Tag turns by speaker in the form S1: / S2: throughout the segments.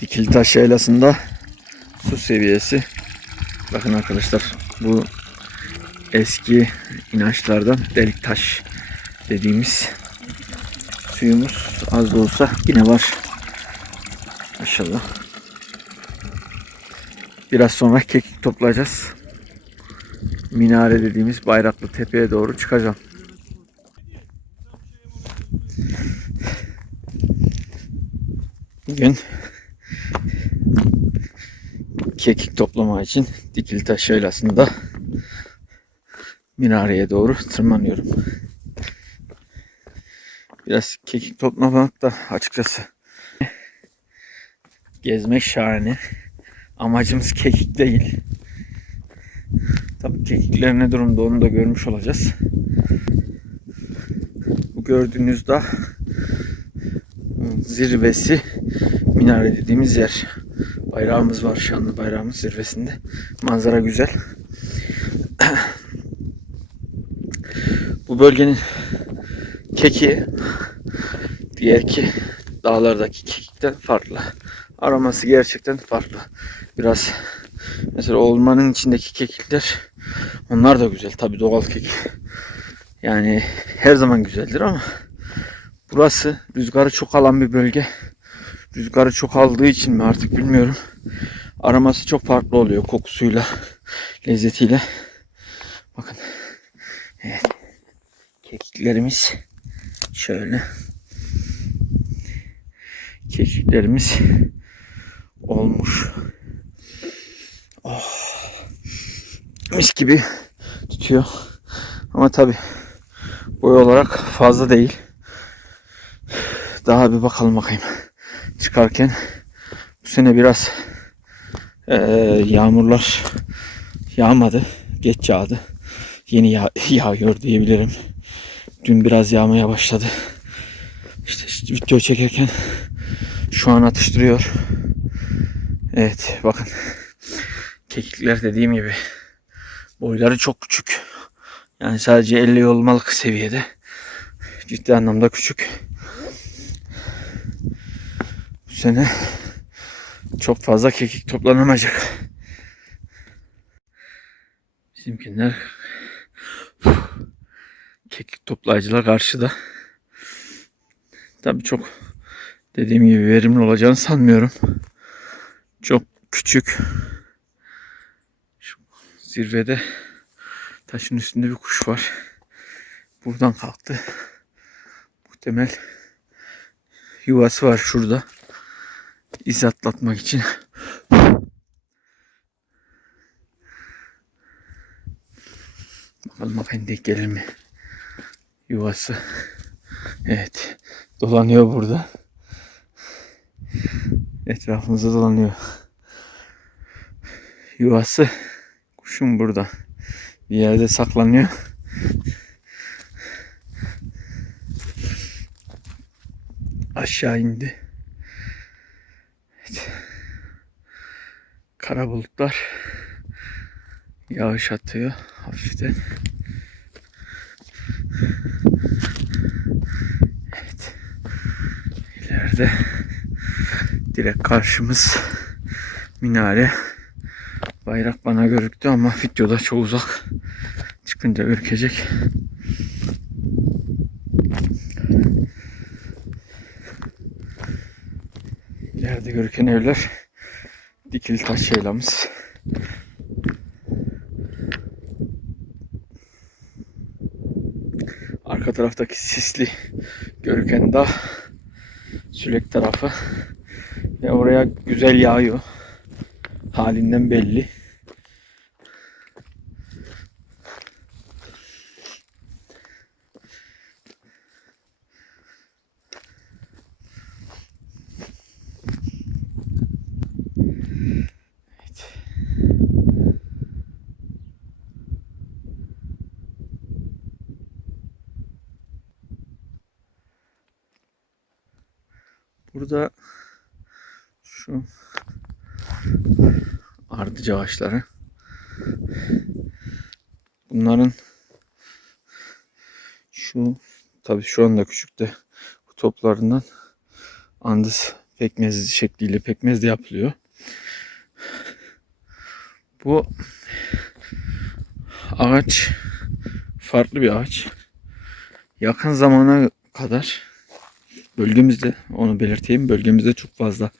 S1: Dikili taş yaylasında su seviyesi. Bakın arkadaşlar bu eski inançlardan delik taş dediğimiz suyumuz az da olsa yine var. Maşallah. Biraz sonra kekik toplayacağız. Minare dediğimiz bayraklı tepeye doğru çıkacağım. Bugün kekik toplama için dikili taş yaylasında minareye doğru tırmanıyorum. Biraz kekik toplamak da açıkçası gezmek şahane. Amacımız kekik değil. Tabii kekikler ne durumda onu da görmüş olacağız. Bu gördüğünüz dağ zirvesi minare dediğimiz yer. Bayrağımız var şanlı bayrağımız zirvesinde. Manzara güzel. Bu bölgenin keki diğer ki dağlardaki kekikten farklı. Aroması gerçekten farklı. Biraz mesela ormanın içindeki kekikler onlar da güzel. Tabi doğal kekik. Yani her zaman güzeldir ama burası rüzgarı çok alan bir bölge. Rüzgarı çok aldığı için mi artık bilmiyorum. Aroması çok farklı oluyor kokusuyla, lezzetiyle. Bakın. Evet. Kekiklerimiz şöyle. Kekiklerimiz olmuş. Oh. Mis gibi tutuyor. Ama tabi boy olarak fazla değil. Daha bir bakalım bakayım. Çıkarken bu sene biraz eee, yağmurlar yağmadı. Geç yağdı. Yeni yağ yağıyor diyebilirim. Dün biraz yağmaya başladı. İşte, işte video çekerken şu an atıştırıyor. Evet bakın. Kekikler dediğim gibi boyları çok küçük. Yani sadece 50 olmalık seviyede. Ciddi anlamda küçük. Sene çok fazla kekik toplanamayacak. Bizimkiler kekik toplayıcılar karşıda. Tabii çok dediğim gibi verimli olacağını sanmıyorum. Çok küçük. Şu zirvede taşın üstünde bir kuş var. Buradan kalktı. Muhtemel yuvası var şurada. İz atlatmak için. Bakalım denk gelir mi? Yuvası. Evet. Dolanıyor burada. Etrafımızda dolanıyor. Yuvası kuşun burada. Bir yerde saklanıyor. Aşağı indi. Evet. Kara bulutlar yağış atıyor hafiften. Evet. İleride direkt karşımız minare. Bayrak bana görüktü ama videoda çok uzak. Çıkınca ürkecek. İleride görüken evler dikili taş yaylamız. Arka taraftaki sisli görüken dağ Sülek tarafı ve oraya güzel yağıyor. Halinden belli. Burada şu ardıç ağaçları. Bunların şu tabii şu anda küçük de bu toplarından andız Pekmez şekliyle pekmez de yapılıyor. Bu ağaç farklı bir ağaç. Yakın zamana kadar bölgemizde onu belirteyim. Bölgemizde çok fazla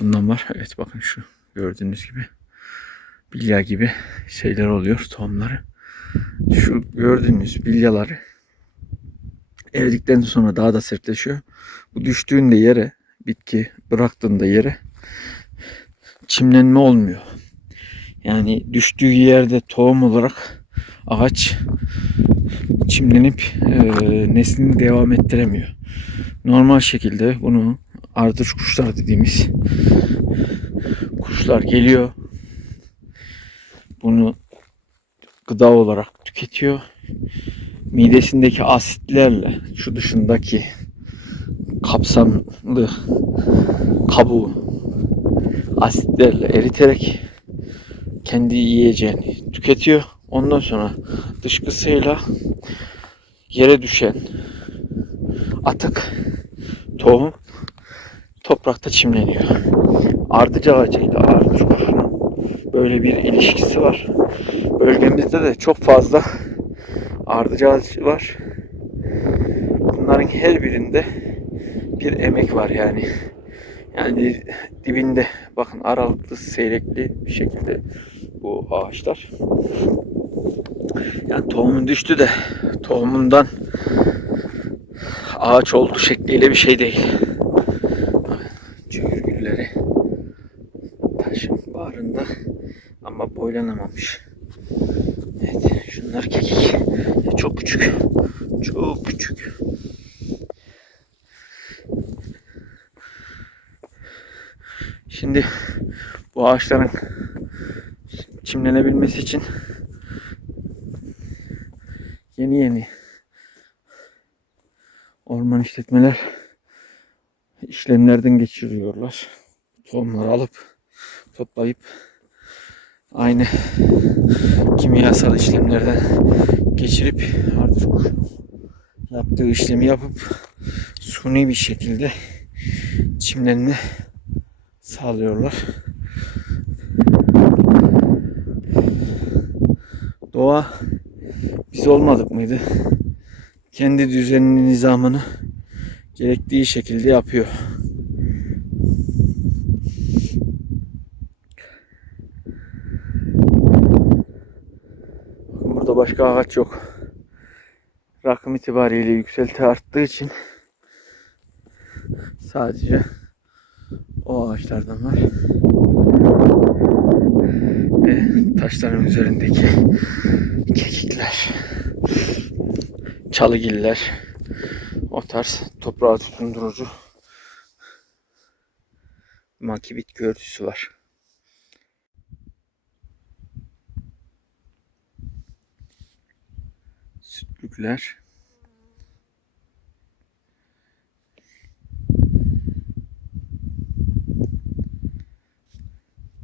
S1: bundan var. Evet bakın şu gördüğünüz gibi bilya gibi şeyler oluyor tohumları. Şu gördüğünüz bilyaları eridikten sonra daha da sertleşiyor. Bu düştüğünde yere bitki bıraktığında yere çimlenme olmuyor. Yani düştüğü yerde tohum olarak ağaç çimlenip e, neslini devam ettiremiyor. Normal şekilde bunu ardıç kuşlar dediğimiz kuşlar geliyor. Bunu gıda olarak tüketiyor. Midesindeki asitlerle şu dışındaki kapsamlı kabuğu asitlerle eriterek kendi yiyeceğini tüketiyor. Ondan sonra dışkısıyla yere düşen atık tohum toprakta çimleniyor. Ardıç ağacıyla ardıç kuşunun böyle bir ilişkisi var. Bölgemizde de çok fazla ardıç ağacı var. Bunların her birinde bir emek var yani. Yani dibinde bakın aralıklı seyrekli bir şekilde bu ağaçlar. Yani tohumun düştü de tohumundan ağaç oldu şekliyle bir şey değil. Çöğür gülleri taşın bağrında ama boylanamamış. Evet şunlar kekik. Çok küçük. Çok küçük. Şimdi bu ağaçların çimlenebilmesi için yeni yeni orman işletmeler işlemlerden geçiriyorlar. Tohumları alıp toplayıp aynı kimyasal işlemlerden geçirip artık yaptığı işlemi yapıp suni bir şekilde çimlenme sağlıyorlar. Doğa biz olmadık mıydı? Kendi düzenini, nizamını gerektiği şekilde yapıyor. Burada başka ağaç yok. Rakım itibariyle yükselti arttığı için sadece o ağaçlardan var. Ve taşların üzerindeki kekikler, çalıgiller, o tarz toprağı tutundurucu maki bitki var. Sütlükler.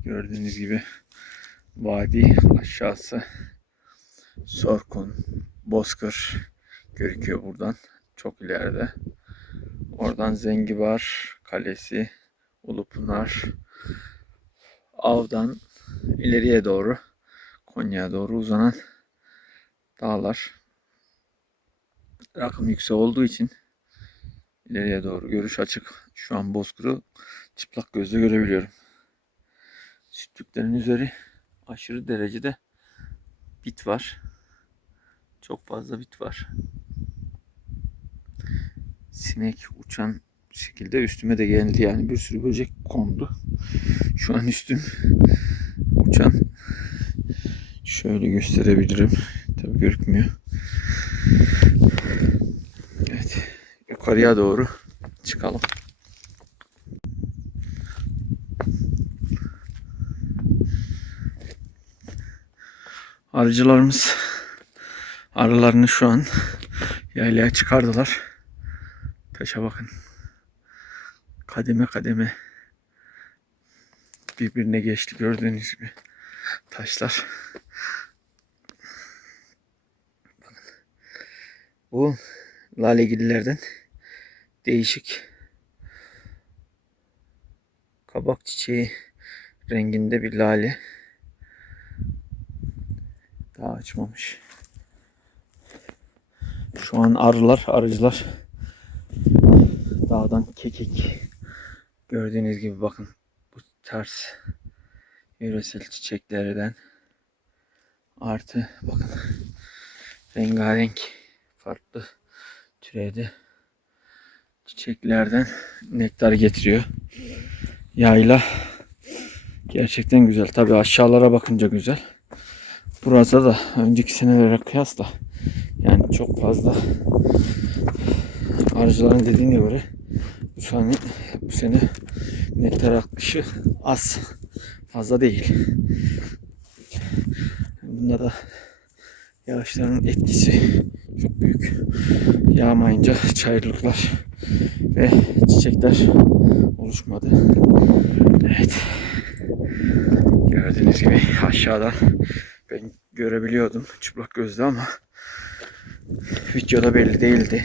S1: Gördüğünüz gibi vadi aşağısı Sorkun, Bozkır gözüküyor buradan. Çok ileride. Oradan Zengibar Kalesi, Ulupınar, Av'dan ileriye doğru Konya'ya doğru uzanan dağlar. Rakım yüksek olduğu için ileriye doğru görüş açık. Şu an Bozkır'ı çıplak gözle görebiliyorum. Sütlüklerin üzeri aşırı derecede bit var. Çok fazla bit var. Sinek uçan şekilde üstüme de geldi yani bir sürü böcek kondu. Şu an üstüm uçan. Şöyle gösterebilirim. Tabii görükmüyor. Evet. Yukarıya doğru çıkalım. Arıcılarımız arılarını şu an yaylaya çıkardılar. Taşa bakın. Kademe kademe birbirine geçti gördüğünüz gibi taşlar. Bakın. Bu lalegillerden değişik kabak çiçeği renginde bir lale. Daha açmamış. Şu an arılar, arıcılar dağdan kekik. Gördüğünüz gibi bakın bu ters yöresel çiçeklerden artı bakın rengarenk farklı türevde çiçeklerden nektar getiriyor. Yayla gerçekten güzel. Tabi aşağılara bakınca güzel. Burada da önceki senelere kıyasla yani çok fazla arıcıların dediğine göre bu sene bu sene nektar akışı az. Fazla değil. Bunda da yağışların etkisi çok büyük. Yağmayınca çayırlıklar ve çiçekler oluşmadı. Evet. Gördüğünüz gibi aşağıdan ben görebiliyordum çıplak gözle ama videoda belli değildi.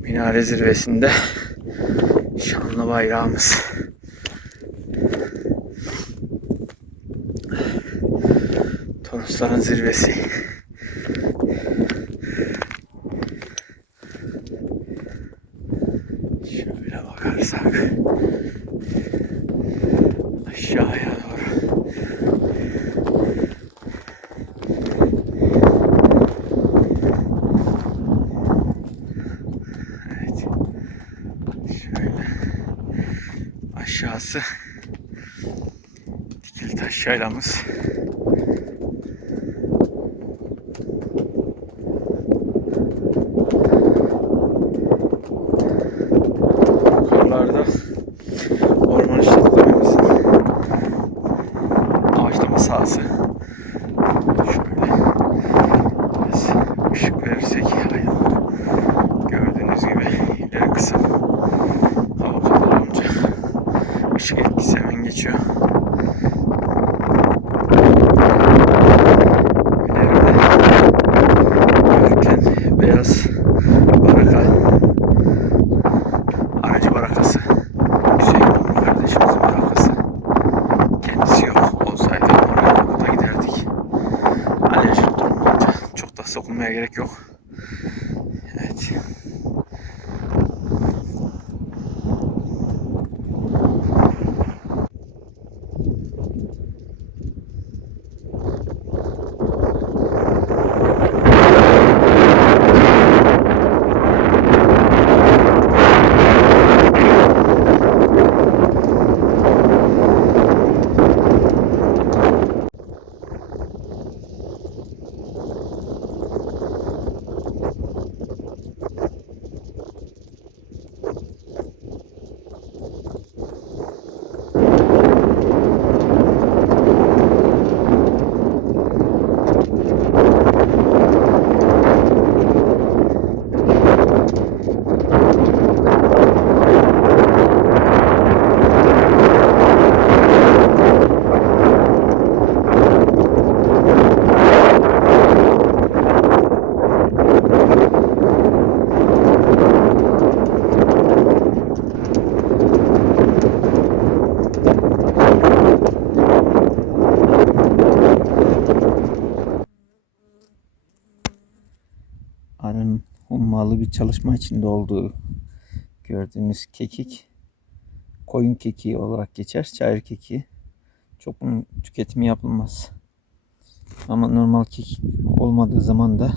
S1: Minare zirvesinde şanlı bayrağımız. Torosların zirvesi. Şöyle bakarsak aşağıya doğru. Evet. Şöyle aşağısı dikili gerek yok. Evet. Arının hummalı bir çalışma içinde olduğu gördüğünüz kekik koyun kekiği olarak geçer. Çayır kekiği. Çok bunun tüketimi yapılmaz. Ama normal kekik olmadığı zaman da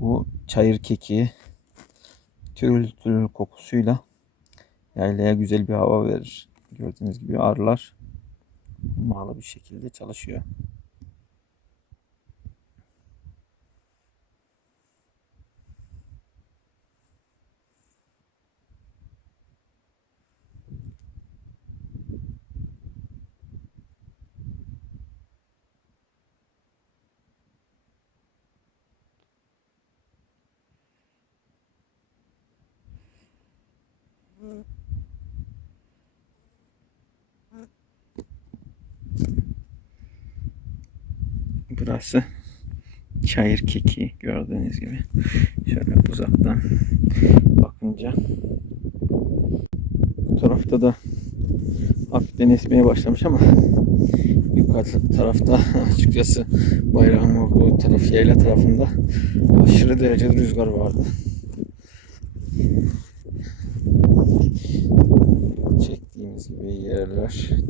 S1: bu çayır kekiği türlü türlü kokusuyla yaylaya güzel bir hava verir. Gördüğünüz gibi arılar hummalı bir şekilde çalışıyor. Burası çayır keki gördüğünüz gibi. Şöyle uzaktan bakınca tarafta da hafiften esmeye başlamış ama yukarı tarafta açıkçası bayrağın olduğu taraf yayla tarafında aşırı derecede rüzgar vardı.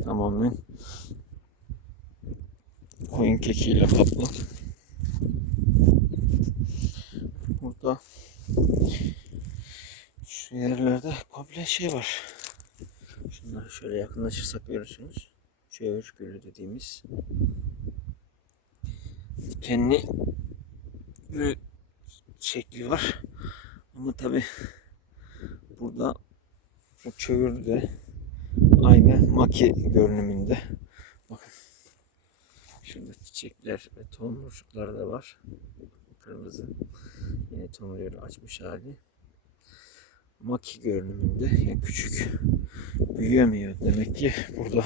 S1: Tamamen koyun kekiyle kaplı. Burada şu yerlerde komple şey var. Şunları şöyle yakınlaşırsak görürsünüz. Çevir gölü dediğimiz dikenli bir şekli var. Ama tabi burada bu çövür de aynı maki görünümünde. Bakın. Şurada çiçekler ve tomurcuklar da var. Kırmızı. Yine tomurcuğu açmış hali. Maki görünümünde. Yani küçük. Büyüyemiyor. Demek ki burada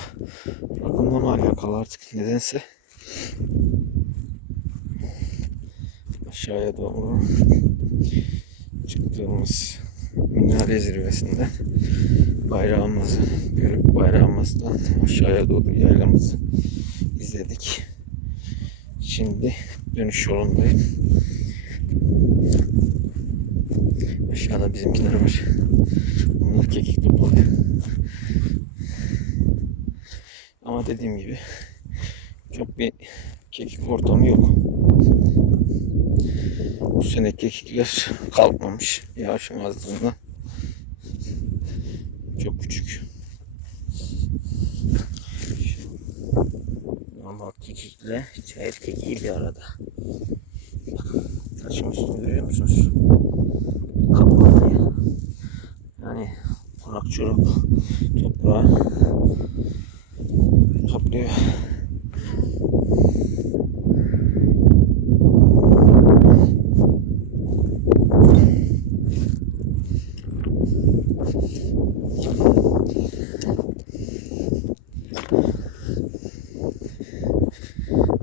S1: bakımla alakalı artık? Nedense. Aşağıya doğru çıktığımız minare zirvesinden bayrağımızı görüp bayrağımızdan aşağıya doğru yaylamızı izledik. Şimdi dönüş yolundayım. Aşağıda bizimkiler var. Onlar kekik topladı. Ama dediğim gibi çok bir kekik ortamı yok. Bu sene kekikler kalkmamış yağışın azlığından. Çok küçük. Normal kekikle çayır kekiği bir arada. Bakın taşın üstünü görüyor musunuz? Kaplamayı. Yani kurak çoruk toprağı topluyor.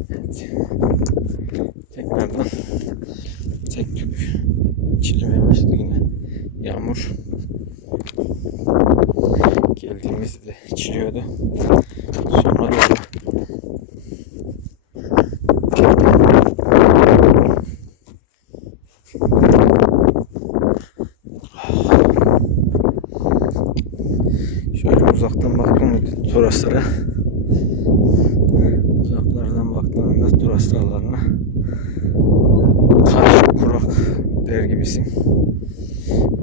S1: Evet. Tekrardan tek tük çilimeye başladı yine. Yağmur geldiğimizde çiliyordu. Sonra da Şöyle uzaktan baktım mı Toraslara uzaklardan baktığında Toras karşı kurak der gibisin.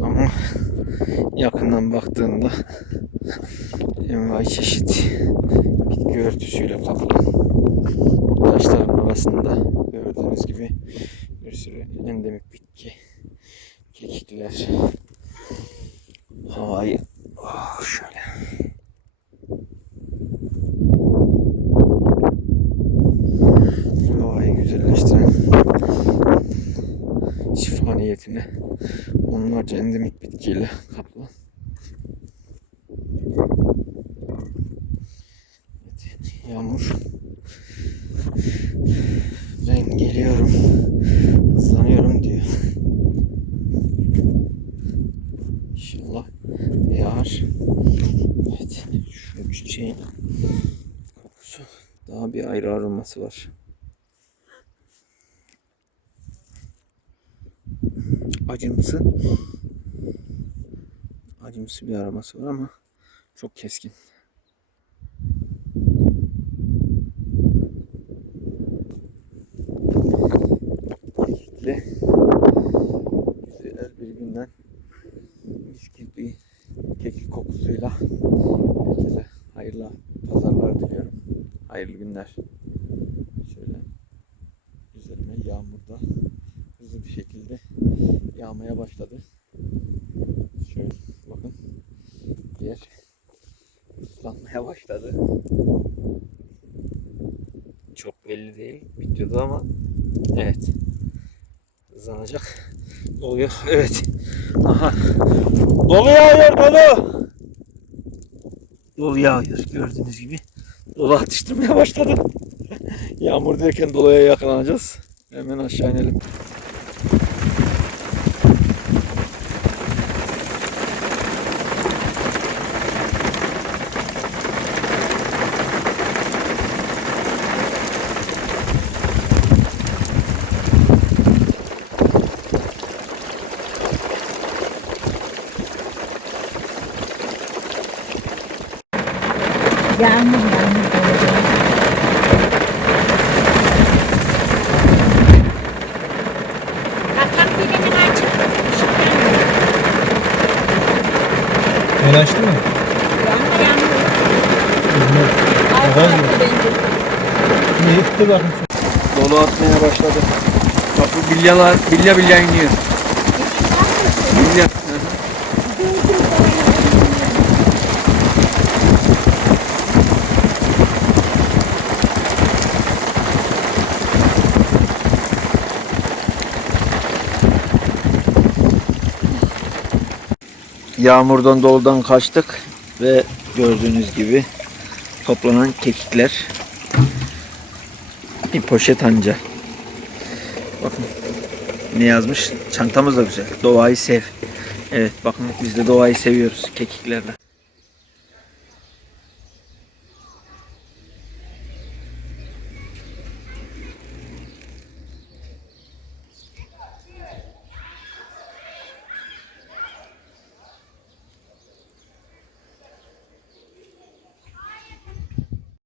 S1: Ama yakından baktığında çeşit bitki örtüsüyle kaplı. Taşların arasında gördüğünüz gibi bir sürü endemik bitki, kekikler, havayı oh, şöyle havayı güzelleştiren şifa niyetine onlarca endemik bitkiyle kaplı. Evet, yağmur. Ben geliyorum. Hızlanıyorum diyor. İnşallah yağar. Evet. Şu çiçeğin kokusu daha bir aroması var. Acımsı. Acımsı bir aroması var ama çok keskin. Kekikli güzel bir günden mis gibi kekik kokusuyla herkese hayırlı pazarlar diliyorum. Hayırlı günler. Yağmurda hızlı bir şekilde yağmaya başladı. Şöyle bakın yer ıslanmaya başladı. Çok belli değil videoda ama evet hızlanacak. Oluyor. Evet. Aha. Dolu yağıyor dolu. Dolu yağıyor gördüğünüz gibi. Dolu atıştırmaya başladı. Yağmur derken doluya yakalanacağız. Hemen aşağı inelim.
S2: Yağmur yağmur.
S3: Açtı mı? Mı? İyi, dur bakayım.
S1: Dolu atmaya başladı. Bu bilyalar, bilya bilya iniyor. Bilya. Yağmurdan doludan kaçtık ve gördüğünüz gibi toplanan kekikler bir poşet anca. Bakın ne yazmış? Çantamız da güzel. Doğayı sev. Evet bakın biz de doğayı seviyoruz kekiklerle.